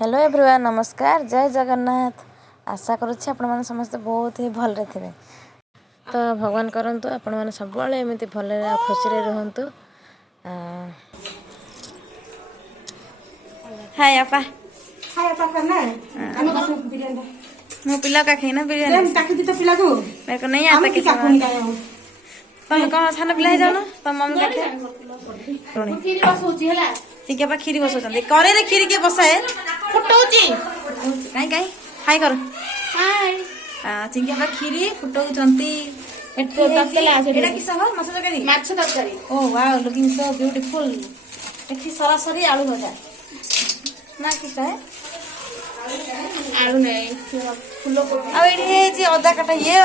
Hello everyone नमस्कार जय जगन्नाथ। आशा करुच्छे आपण मैंने समस्ते बहुत ही भल थे। तो भगवान करंतु आपण मैंने सब एमती भल खुशी रुहतु। हाय आपा हाय आपा करना है हम बस बिरयानी मो पिला का खाइना बिरयानी हम ताकि दी तो पिला को मेरे को नहीं आता कि तुम कौन सान पिला जाओ ना तुम मम्मी का खीरी बस होची हला ठीक है खीरी बसौଛନ୍ତି करे रे खीरी के बसाए फुटौची काई काई हाय कर हाय चिंकी बा खीरी फुटौଛନ୍ତି एटा कि सब माछ तरकारी माछ तरकारी oh wow looking so beautiful. एठी सरासरी आलू भजा ना कि है आलू नहीं फूलो आ एठी जे अदा काटा ये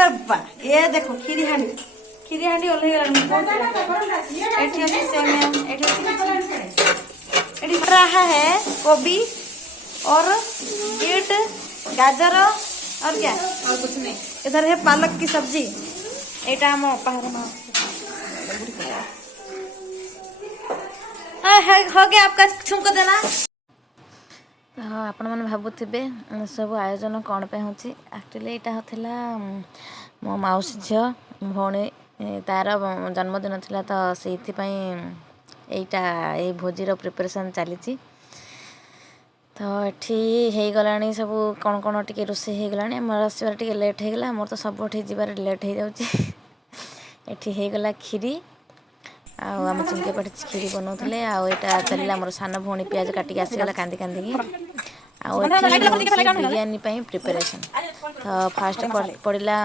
देखो खीरी हांडी ओले एठी ଅଛି सेमिया एठी रहा है गोभी और बीट गाजर और क्या और कुछ नहीं। इधर है पालक की सब्जी एटा हम पहाड़ में हो गया आपका छुंक देना। हाँ आपण मैंने भावुवे सब आयोजन कौन पे होची एक्चुअली यहाँ था मो मौसी झील भौणी तार जन्मदिन था तो से यही भोजीर प्रिपरेशन चली तो ये गला सब कौन कौन टे रोषे हो गला मोर आसबार टे लेट हो गला मोर तो सब जबार लेट हो जागला खीरी आम चिंके पटे खीरी बनाऊे आईटा चल आम सान भौणी पियाज काटिक आसीगला कांदी कांदी बिरयानी प्रिपरेशन तो फास्ट पड़ा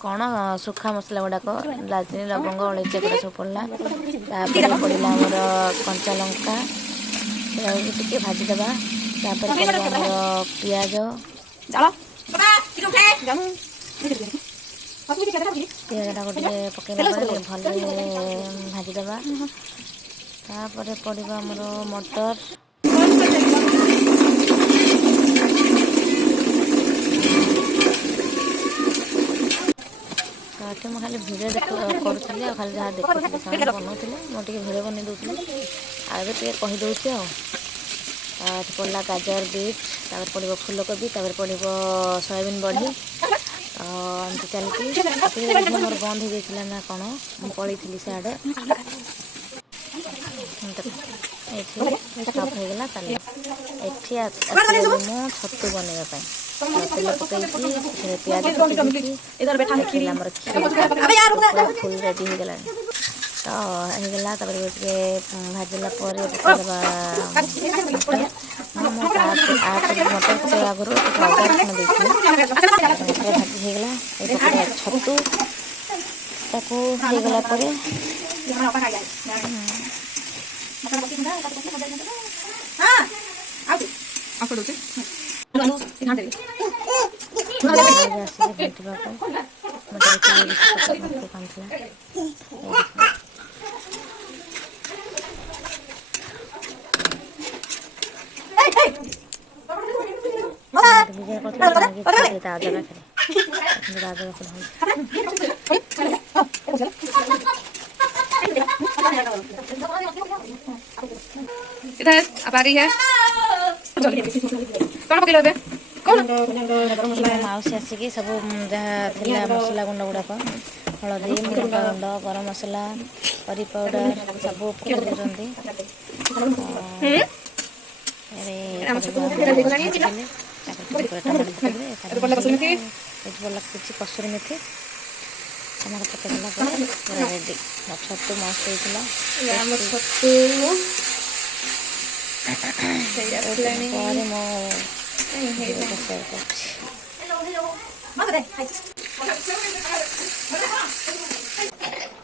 कौन सुखा मसला गुड़ाक दालचीनी लवंग अलैची गुड़ा सब पड़ा पड़ा आमर कंचा लंका टे भाजीदेवा आमर पियाज पियाजटा गोटे पकईला भल भाजीदेवा पड़ा आमर मटर तो मुझे खाली भिडियो करूँ खाली जहाँ देखुली से बनाऊे मुझे भिडियो बन दूसरी आगे टे कहीदे पड़ा गाजर बीट पड़ो फूलकोबी पड़ो सोयाबीन बड़ी एमती चलती मोर बंद हो जाता ना कौन मुझे पलि सियाड़े स्टफ होगा चल ये छतु बनवाई तेल पकई प्याज फुल रेडी हो गला तो होगा भाजला मटर पकड़ आगुरी भाजी होगा छतु होगला इधर अब आ गई है कौन पकड़ मौसी आसिक सब जहाँ मसला गुंड गुड़ाक हलदी लंका गुंड गरम मसला करी पाउडर सब पकड़ कुछ कसुरी मेथी टमाटो पकड़ा पूरा रेडी छतु मस्त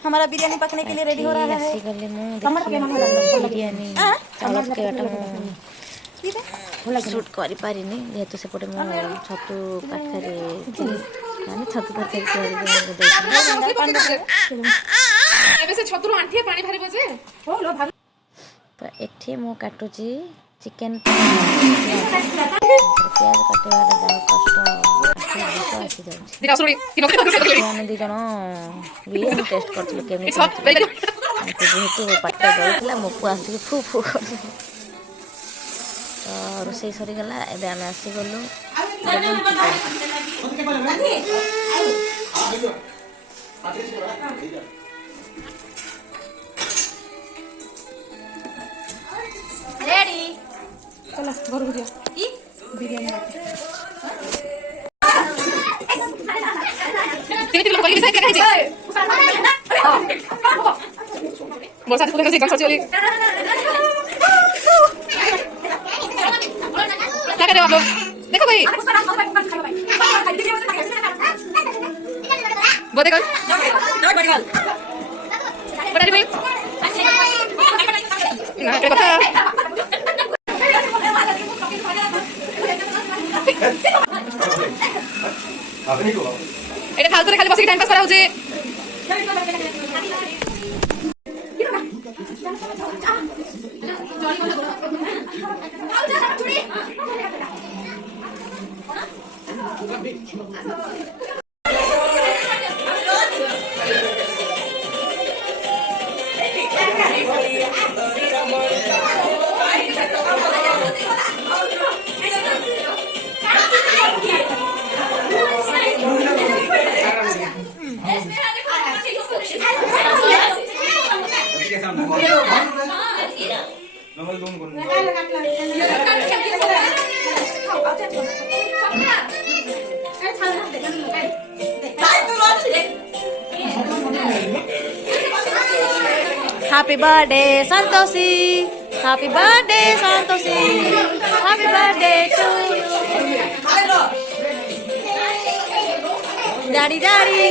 हमारा बिरयानी पकने के लिए रेडी हो रहा है। बिरयानी चावल पकेटा शूट कर पारि जेहेतु सेपटे छतु पाखे छतु तरकारी तो एठी मु काटुची चिकेन प्याज काटवा कष्ट आसी दी जन भी टेस्ट कर जेहेतु पाटे गला मुझको आसिक फू फू कर ରୋଷେଇ ସରିଗଲା। ଏବେ ଆମେ ଆସିଗଲୁ ରେଡି चला घरକୁ ଯିବା କି ବିରିୟାନୀ ବର୍ଷା ପୁରା ସେ ଗଛ ଚଲି क्या कर रहे हो आप लोग देखो भाई वो देखो बता दी भाई ना क्या बता এটা ফালতু খালি বসে টাইম পাস করা হচ্ছে Happy birthday Santoshi, happy birthday Santoshi, happy birthday to you, daddy daddy,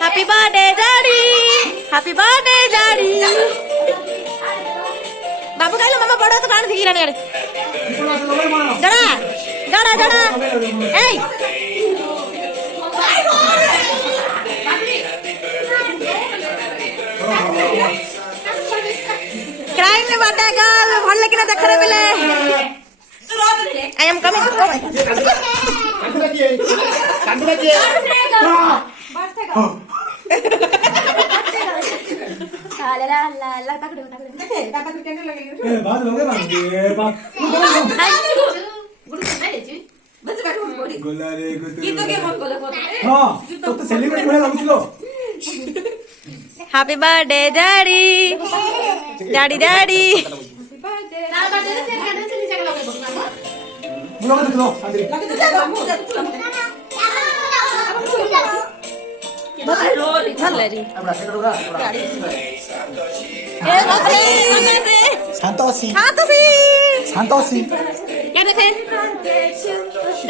happy birthday daddy, happy birthday daddy. बाबू कहलो मामा बड़ा तो कान दिखी रानी जड़ा जड़ा जड़ा ए क्राइम ने बड़ा गर्ल भल लेकिन देख रे बिले आई एम कमिंग कांदुला की ला ला ला ला ताकड़े देखे काका तो टेंडर लगे ए बात लगे मांगे बात गुड खाई छी बस काट बोडी गोला रे की तो के मन गोला हां तो सेलिब्रेट में लागुछलो happy birthday daddy daddy daddy happy birthday तार बर्थडे से काढन से नीचे लगे बकना मुला मत दो अंदर संतोषी संतोषी संतोषी क्या देखे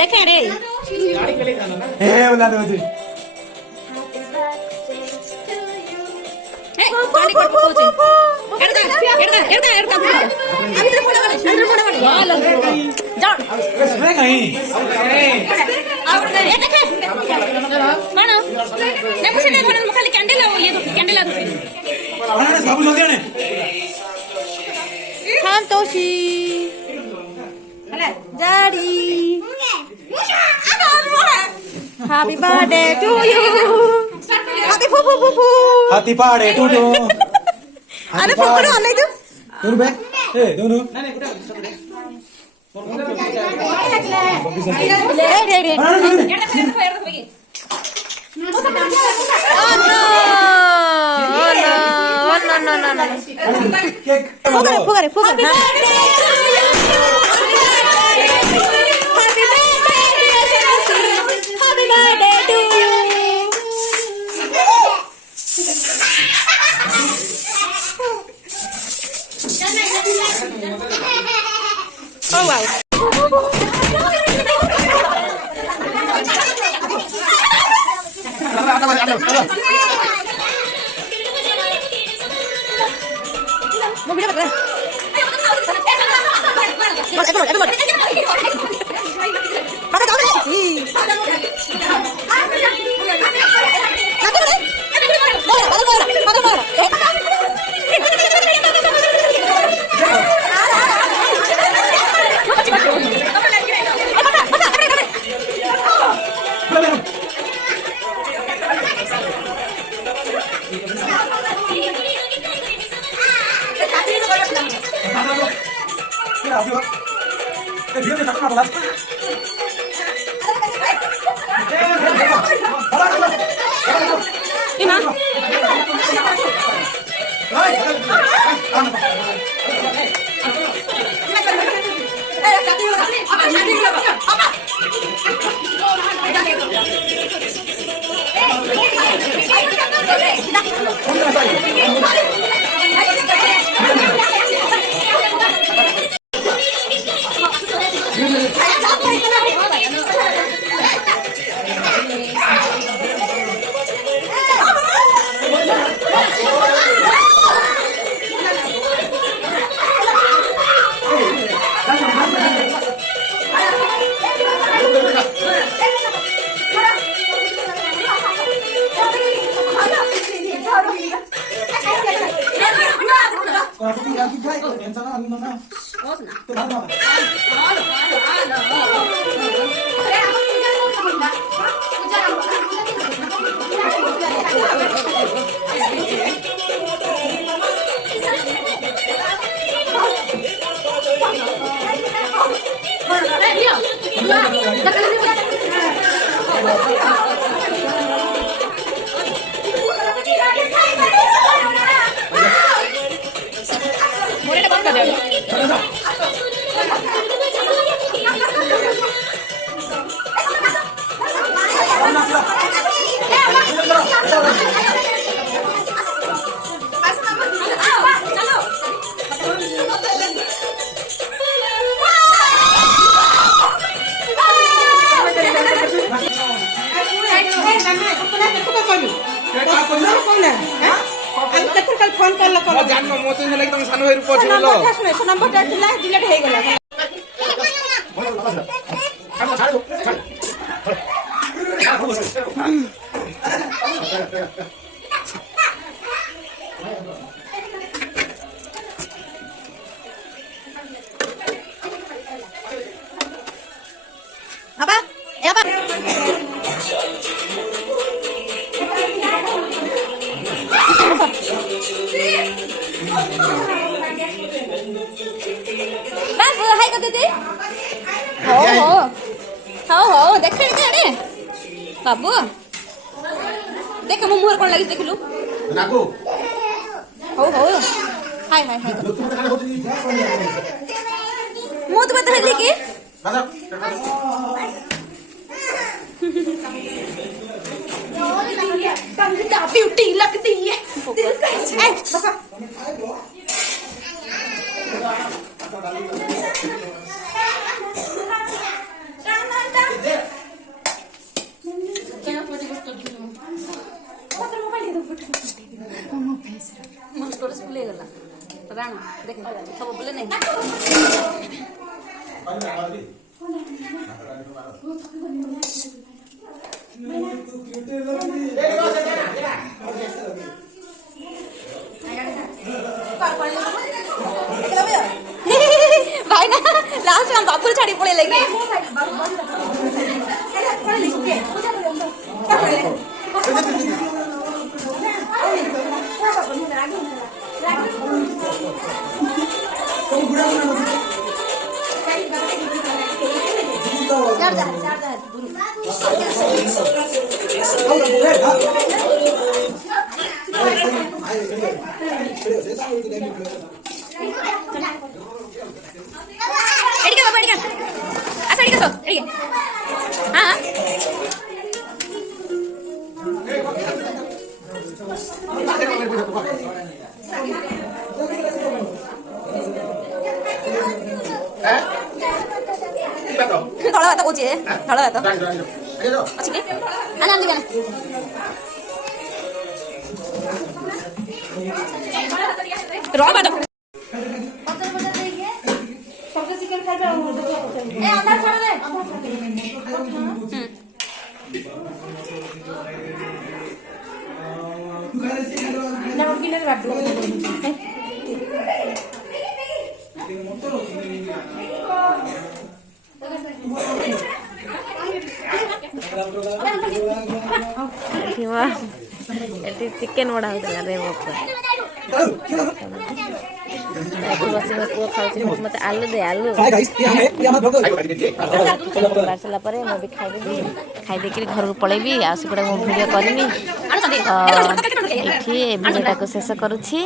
देखे रे ए बोला दो जी गाड़ी को पहुंचे एड़का अंदर फोड़ा वाले जाओ स्प्रे कहीं और ये देखे कौन ने मुझे दे धरन खाली कैंडल है ये तो कैंडल है अरे बाबू जल्दी आने संतोषी daddy happy birthday to you happy फुफू फुफू हाथी पाड़े टूटो अरे फुफू वाले तू दोनों बे ए दोनों Oh wow. Mau video apa? Mata kau ni. Phone कर लो जानम मो तो लगे तुम सानो हेरु पछ लो सुने सो नंबर डाल डिलीट हे गेला apa apa बाबू हाय कर दीदी हो देख रे बाबू देख मो मुहर कोन लागि देखलु लागो हो हाय मु तो बता हल्ली की ब्यूटी लगती है बस भाई ना लास्ट हम बापू छाड़ी पड़े लगे धड़ा भात कौचे धड़ा भात अच्छी के आना आना रॉ भात सबसे चिकन खाइबा ए आधा छोड़ दे ना किनर बात चिकेन बड़ा होता है ଏଠି ବସି ମୋ ପୁଅ ଖାଉଛି ମୋତେ ଆଲୁ ଦେ ଆଲୁ हाय गाइस ये हमारा ब्लॉग ବାଢ଼ି ସାରିଲା ପରେ ମୁଁ ବି ଖାଇଦେବି ଖାଇ ଦେଇକିରି ଘରକୁ ପଳେଇବି ଆଉ ସେପଟେ ମୁଁ ଭିଡ଼ିଓ କରିନି ଏଠି ଏ ଭିଡ଼ିଓଟାକୁ ଶେଷ କରୁଛି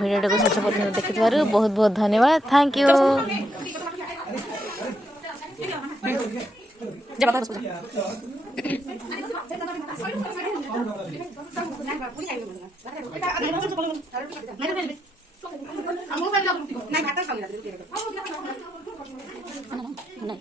ଭିଡ଼ିଓଟାକୁ ଶେଷ ପର୍ଯ୍ୟନ୍ତ ଦେଖିଥିବାରୁ ବହୁତ ବହୁତ ଧନ୍ୟବାଦ ଥ୍ୟାଙ୍କ ୟୁ ନାଇଁ